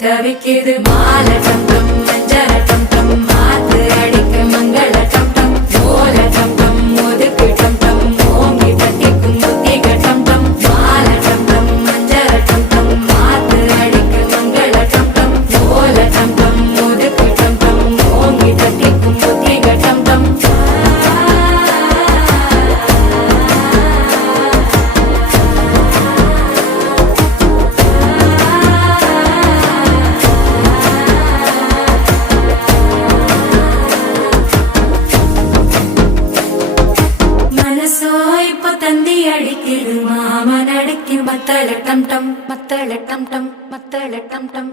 தவிக்குது மால டம் டம் மஞ்சள டம் டம் மாத்து அடிக்க மங்கள டம் டம் ஓல டம் டம் ஒதுக்கு டம் டம் ஓங்கி தட்டிக்கும் புத்திக டம் டம் மால டம் டம் மஞ்சள டம் டம் மாத்து அடிக்க மங்கள டம் டம் ஓல டம் டம் ஒதுக்கு டம் டம் ஓங்கி தட்டிக்கும் புத்திக டம் டம் தந்தி அடிக்குது மாமன் அடிக்கும் மத்தள டம் டம் மத்தள டம் டம் மத்தள டம் டம்